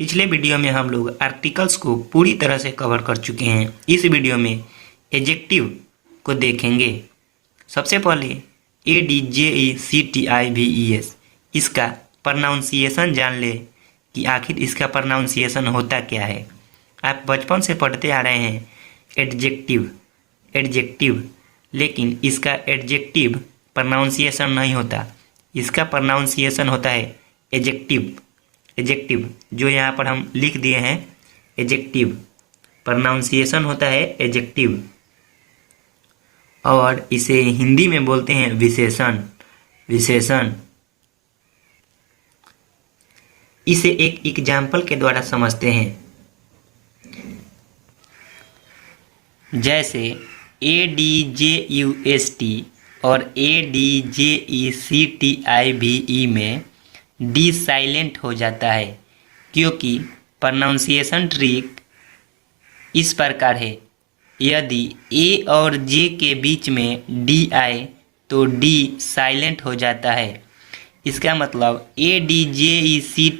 पिछले वीडियो में हम लोग आर्टिकल्स को पूरी तरह से कवर कर चुके हैं। इस वीडियो में एडजेक्टिव को देखेंगे। सबसे पहले ADJECTIVES इसका प्रोनाउंसिएशन जान ले कि आखिर इसका प्रोनाउंसिएशन होता क्या है। आप बचपन से पढ़ते आ रहे हैं एडजेक्टिव एडजेक्टिव, लेकिन इसका एडजेक्टिव प्रोनाउंसिएशन नहीं होता। इसका प्रोनाउंसिएशन होता है एडजेक्टिव एडजेक्टिव, जो यहाँ पर हम लिख दिए हैं एडजेक्टिव। प्रोनाउंसिएशन होता है एडजेक्टिव और इसे हिंदी में बोलते हैं विशेषण विशेषण। इसे एक एग्जाम्पल के द्वारा समझते हैं। जैसे ADJUST और ADJECTIVE में डी साइलेंट हो जाता है, क्योंकि प्रोनाउंसिएशन ट्रिक इस प्रकार है। यदि ए और जे के बीच में डी आए तो डी साइलेंट हो जाता है। इसका मतलब ADJECTIVE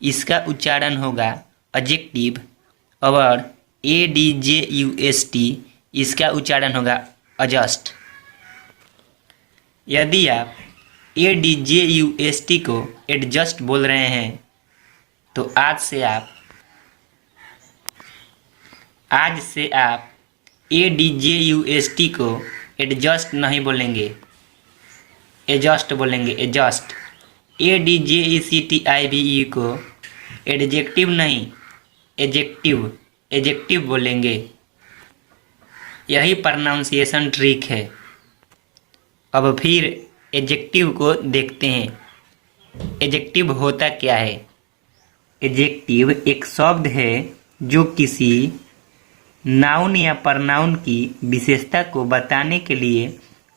इसका उच्चारण होगा एडजेक्टिव और ADJUST इसका उच्चारण होगा एडजस्ट। यदि आप ADJUST को एडजस्ट बोल रहे हैं तो आज से आप ADJUST को एडजस्ट नहीं बोलेंगे, एडजस्ट बोलेंगे, एडजस्ट। ADJECTIVE को एडजेक्टिव नहीं एडजेक्टिव एडजेक्टिव बोलेंगे। यही प्रोनाउंसिएशन ट्रिक है। अब फिर एडजेक्टिव को देखते हैं। एडजेक्टिव होता क्या है? एडजेक्टिव एक शब्द है जो किसी नाउन या प्रनाउन की विशेषता को बताने के लिए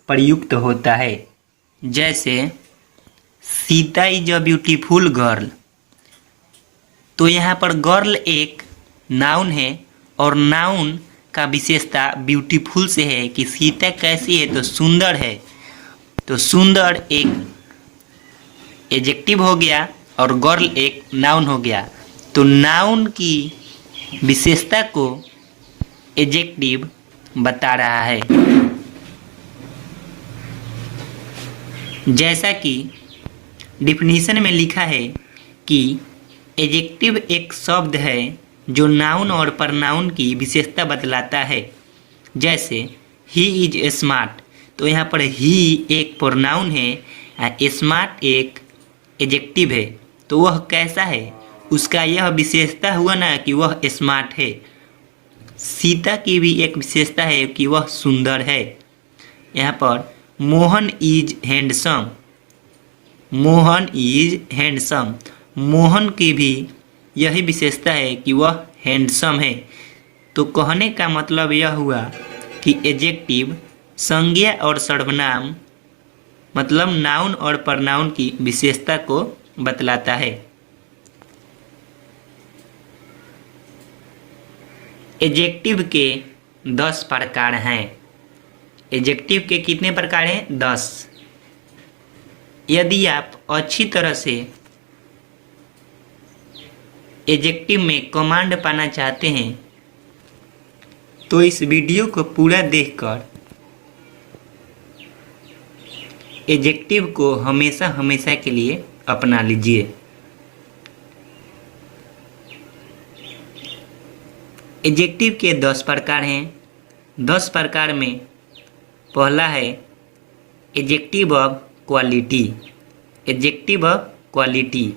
प्रयुक्त होता है। जैसे Sita is a beautiful girl, तो यहाँ पर गर्ल एक नाउन है और नाउन का विशेषता ब्यूटीफुल से है कि सीता कैसी है, तो सुंदर है। तो सुंदर एक एडजेक्टिव हो गया और गर्ल एक नाउन हो गया। तो नाउन की विशेषता को एडजेक्टिव बता रहा है। जैसा कि डिफिनीशन में लिखा है कि एडजेक्टिव एक शब्द है जो नाउन और प्रनाउन की विशेषता बतलाता है। जैसे ही इज स्मार्ट, तो यहाँ पर ही एक प्रोनाउन है, स्मार्ट एक एडजेक्टिव है। तो वह कैसा है, उसका यह विशेषता हुआ ना कि वह स्मार्ट है। सीता की भी एक विशेषता है कि वह सुंदर है। यहाँ पर Mohan is handsome, Mohan is handsome, Mohan की भी यही विशेषता है कि वह हैंडसम है। तो कहने का मतलब यह हुआ कि एडजेक्टिव संज्ञा और सर्वनाम मतलब नाउन और प्रनाउन की विशेषता को बतलाता है। एडजेक्टिव के 10 प्रकार हैं। एडजेक्टिव के कितने प्रकार हैं? 10। यदि आप अच्छी तरह से एडजेक्टिव में कमांड पाना चाहते हैं तो इस वीडियो को पूरा देखकर एडजेक्टिव को हमेशा हमेशा के लिए अपना लीजिए। एडजेक्टिव के 10 प्रकार हैं। 10 प्रकार में पहला है adjective of quality. Adjective of quality,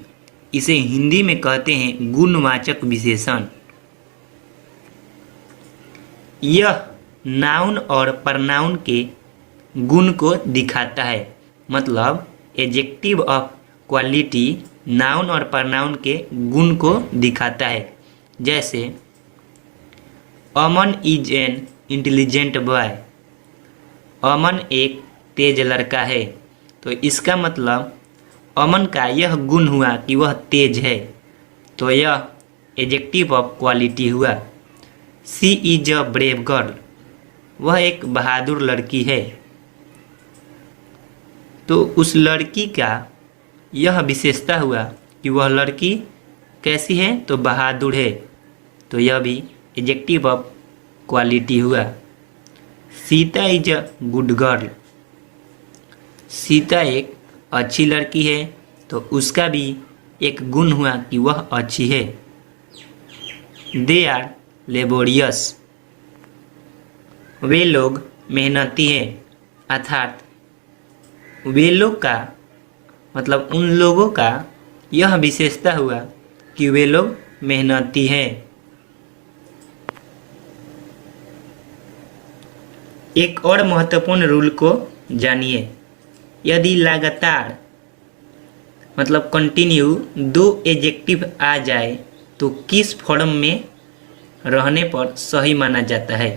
इसे हिंदी में कहते हैं गुणवाचक विशेषण। यह नाउन और प्रनाउन के गुण को दिखाता है। मतलब एडजेक्टिव ऑफ क्वालिटी नाउन और प्रनाउन के गुण को दिखाता है। जैसे अमन इज एन इंटेलिजेंट बॉय, अमन एक तेज लड़का है। तो इसका मतलब अमन का यह गुण हुआ कि वह तेज है, तो यह एडजेक्टिव ऑफ क्वालिटी हुआ। सी इज अ ब्रेव गर्ल, वह एक बहादुर लड़की है। तो उस लड़की का यह विशेषता हुआ कि वह लड़की कैसी है? तो बहादुर है, तो यह भी एडजेक्टिव ऑफ क्वालिटी हुआ। Sita is a good girl, Sita एक अच्छी लड़की है, तो उसका भी एक गुण हुआ कि वह अच्छी है। दे आर लेबोरियस, वे लोग मेहनती हैं, अर्थात वे लोग का मतलब उन लोगों का यह विशेषता हुआ कि वे लोग मेहनती हैं। एक और महत्वपूर्ण रूल को जानिए। यदि लगातार मतलब कंटिन्यू दो एडजेक्टिव आ जाए तो किस फॉर्म में रहने पर सही माना जाता है?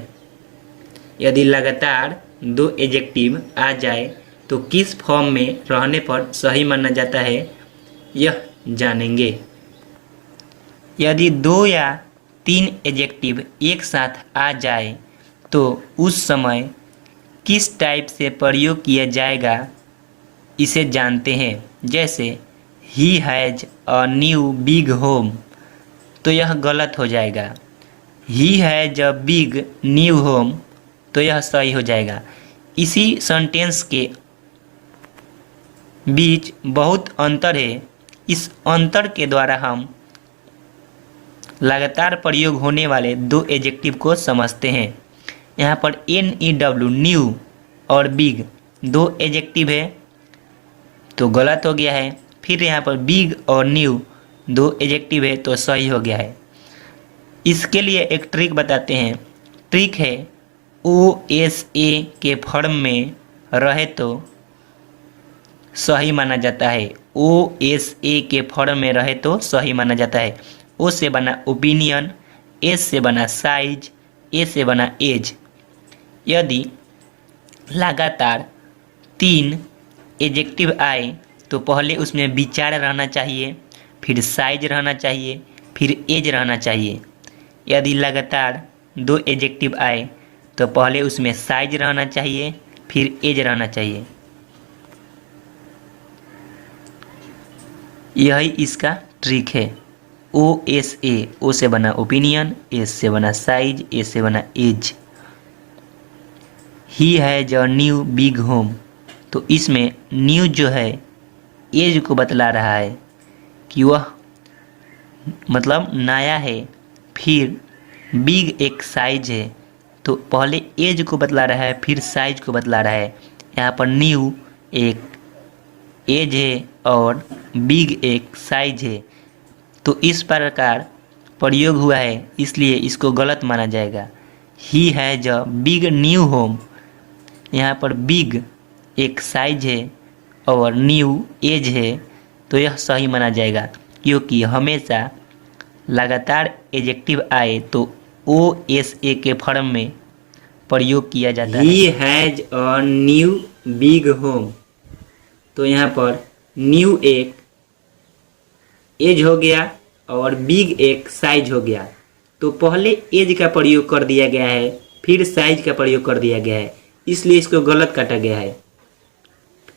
यदि लगातार दो एडजेक्टिव आ जाए तो किस फॉर्म में रहने पर सही माना जाता है, यह जानेंगे। यदि 2 या 3 एडजेक्टिव एक साथ आ जाए तो उस समय किस टाइप से प्रयोग किया जाएगा इसे जानते हैं। जैसे ही has a new big home, तो यह गलत हो जाएगा। ही has a big new home, तो यह सही हो जाएगा। इसी सेंटेंस के बीच बहुत अंतर है। इस अंतर के द्वारा हम लगातार प्रयोग होने वाले दो एडजेक्टिव को समझते हैं। यहाँ पर NEW न्यू और बिग दो एडजेक्टिव है, तो गलत हो गया है। फिर यहाँ पर बिग और न्यू दो एडजेक्टिव है, तो सही हो गया है। इसके लिए एक ट्रिक बताते हैं। ट्रिक है OSA के फॉर्म में रहे तो सही माना जाता है। OSA के फॉर्म में रहे तो सही माना जाता है। O से बना ओपिनियन, S से बना साइज, A से बना एज। यदि लगातार 3 एडजेक्टिव आए तो पहले उसमें विचार रहना चाहिए, फिर साइज रहना चाहिए, फिर एज रहना चाहिए। यदि लगातार 2 एडजेक्टिव आए तो पहले उसमें साइज रहना चाहिए, फिर एज रहना चाहिए। यही इसका ट्रिक है। OSA, O से बना ओपिनियन, S से बना साइज, A से बना एज। He has a new big home, तो इसमें न्यू जो है एज को बतला रहा है कि वह मतलब नया है। फिर बिग एक साइज है, तो पहले एज को बतला रहा है, फिर साइज को बतला रहा है। यहाँ पर न्यू एक एज है और बिग एक साइज है, तो इस प्रकार प्रयोग हुआ है, इसलिए इसको गलत माना जाएगा। ही has a big new home, यहाँ पर बिग एक साइज है और न्यू एज है, तो यह सही माना जाएगा, क्योंकि हमेशा लगातार एडजेक्टिव आए तो OSA के फॉर्म में प्रयोग किया जाता है। ही has a new big home, तो यहाँ पर न्यू एक एज हो गया और बिग एक साइज हो गया, तो पहले एज का प्रयोग कर दिया गया है, फिर साइज का प्रयोग कर दिया गया है, इसलिए इसको गलत काटा गया है।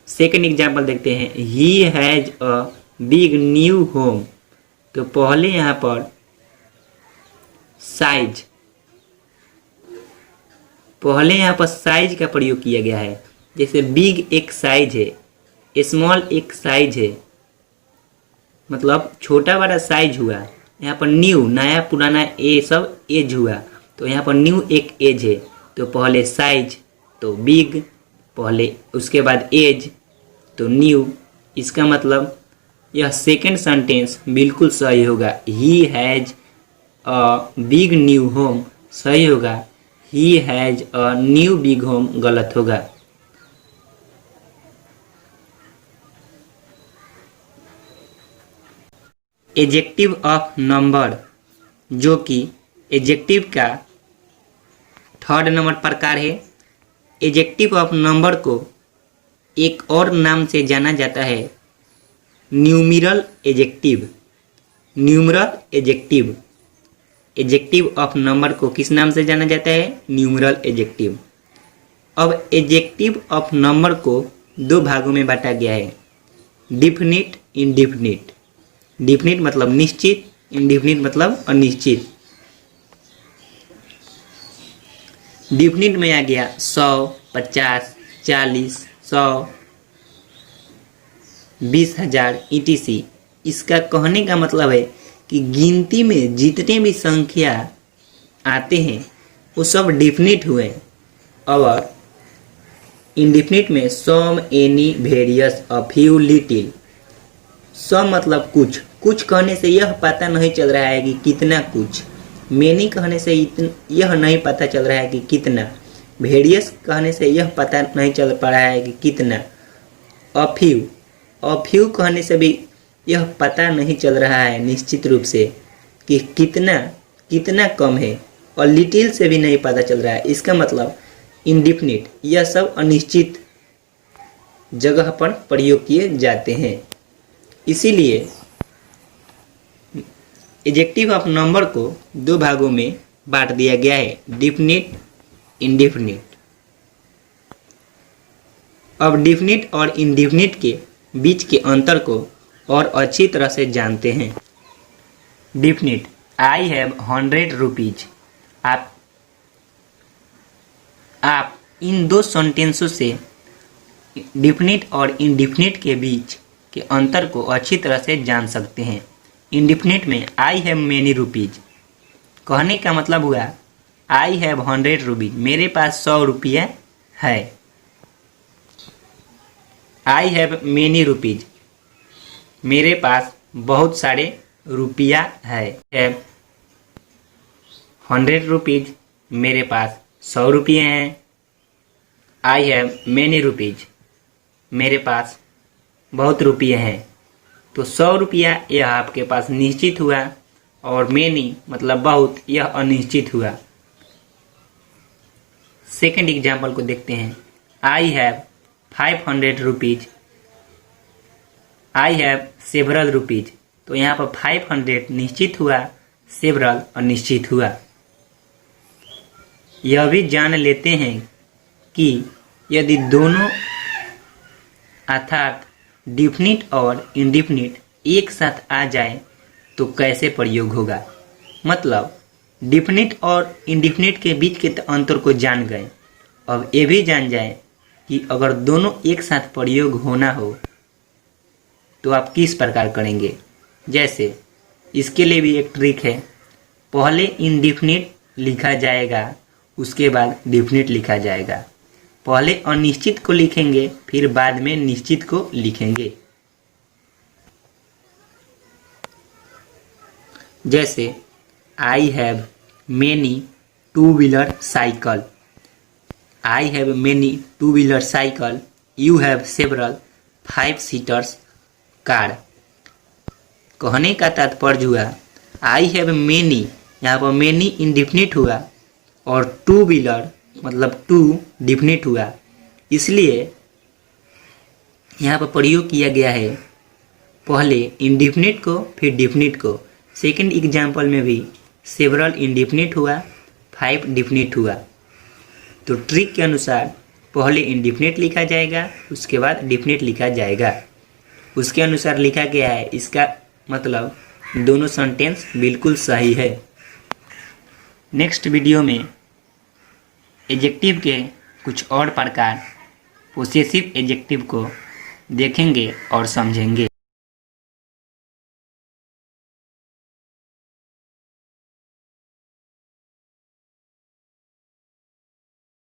सेकंड एग्जाम्पल देखते हैं। ही has a big new home, तो पहले यहाँ पर साइज का प्रयोग किया गया है। जैसे बिग एक साइज है, स्मॉल एक साइज है, मतलब छोटा बड़ा साइज हुआ। यहाँ पर न्यू नया पुराना ये सब एज हुआ, तो यहाँ पर न्यू एक एज है, तो पहले साइज तो बिग, पहले उसके बाद एज तो न्यू। इसका मतलब यह सेकंड सेंटेंस बिल्कुल सही होगा। ही has a big new home सही होगा, ही has a new big home गलत होगा। एडजेक्टिव ऑफ नंबर, जो कि एडजेक्टिव का 3rd नंबर प्रकार है। एडजेक्टिव ऑफ नंबर को एक और नाम से जाना जाता है numeral adjective. Numeral adjective, adjective of number को किस नाम से जाना जाता है? Numeral adjective. अब एडजेक्टिव ऑफ नंबर को 2 भागों में बांटा गया है, डिफिनिट, इनडिफिनिट। डिफिनिट मतलब निश्चित इंडिफिनिट मतलब अनिश्चित। डिफिनिट में आ गया 100, 50, 40, 100, 20,000 etc। इसका कहने का मतलब है कि गिनती में जितने भी संख्या आते हैं वो सब डिफिनिट हुए। और इंडिफिनिट में some, any, various, a few, little. Some मतलब कुछ, कुछ कहने से यह पता नहीं चल रहा है कि कितना कुछ। मेनी कहने से यह नहीं पता चल रहा है कि कितना। वेरियस कहने से यह पता नहीं चल पा रहा है कि कितना। अ फ्यू कहने से भी यह पता नहीं चल रहा है निश्चित रूप से कि कितना कितना कम है। और लिटिल से भी नहीं पता चल रहा है। इसका मतलब इंडिफिनिट यह सब अनिश्चित जगह पर प्रयोग किए जाते हैं। इसीलिए एडजेक्टिव ऑफ नंबर को दो भागों में बांट दिया गया है, डिफिनिट, इंडिफिनिट। अब डिफिनिट और इंडिफिनिट के बीच के अंतर को और अच्छी तरह से जानते हैं। Definite, I have 100 rupees. आप इन दो सेंटेंसों से डिफिनिट और इंडिफिनिट के बीच के अंतर को अच्छी तरह से जान सकते हैं। इंडिफिनिट में आई हैव मेनी रुपीज कहने का मतलब हुआ आई हैव 100 रुपीज, मेरे पास 100 रुपया है। आई हैव मेनी रुपीज, मेरे पास बहुत सारे रुपया है। हैव 100 रुपीज, मेरे पास 100 रुपये हैं। आई हैव मेनी रुपीज, मेरे पास बहुत रुपये हैं। तो 100 रुपया यह आपके पास निश्चित हुआ और मेनी मतलब बहुत, यह अनिश्चित हुआ। सेकंड एग्जाम्पल को देखते हैं। I have 500 rupees, I have several rupees. तो यहाँ पर 500 निश्चित हुआ, सेवरल अनिश्चित हुआ। यह भी जान लेते हैं कि यदि दोनों अर्थात डिफिनिट और इंडिफिनिट एक साथ आ जाए तो कैसे प्रयोग होगा। मतलब डिफिनिट और इंडिफिनिट के बीच के अंतर को जान गए। अब ये भी जान जाए कि अगर दोनों एक साथ प्रयोग होना हो तो आप किस प्रकार करेंगे। जैसे इसके लिए भी एक ट्रिक है, पहले इंडिफिनिट लिखा जाएगा, उसके बाद डिफिनिट लिखा जाएगा। पहले अनिश्चित को लिखेंगे, फिर बाद में निश्चित को लिखेंगे। जैसे I have many two wheeler cycle, I have many two wheeler cycle, you have several 5 seaters car. कहने का तात्पर्य हुआ आई हैव मेनी, यहाँ पर मेनी इंडिफिनिट हुआ और टू व्हीलर मतलब टू डिफिनिट हुआ। इसलिए यहाँ पर प्रयोग किया गया है पहले इंडिफिनिट को फिर डिफिनिट को। सेकंड एग्जाम्पल में भी सेवरल इंडिफिनिट हुआ, 5 डिफिनिट हुआ। तो ट्रिक के अनुसार पहले इंडिफिनिट लिखा जाएगा, उसके बाद डिफिनिट लिखा जाएगा। उसके अनुसार लिखा गया है। इसका मतलब दोनों सेंटेंस बिल्कुल सही है। नेक्स्ट वीडियो में एडजेक्टिव के कुछ और प्रकार पोसेसिव एडजेक्टिव को देखेंगे और समझेंगे।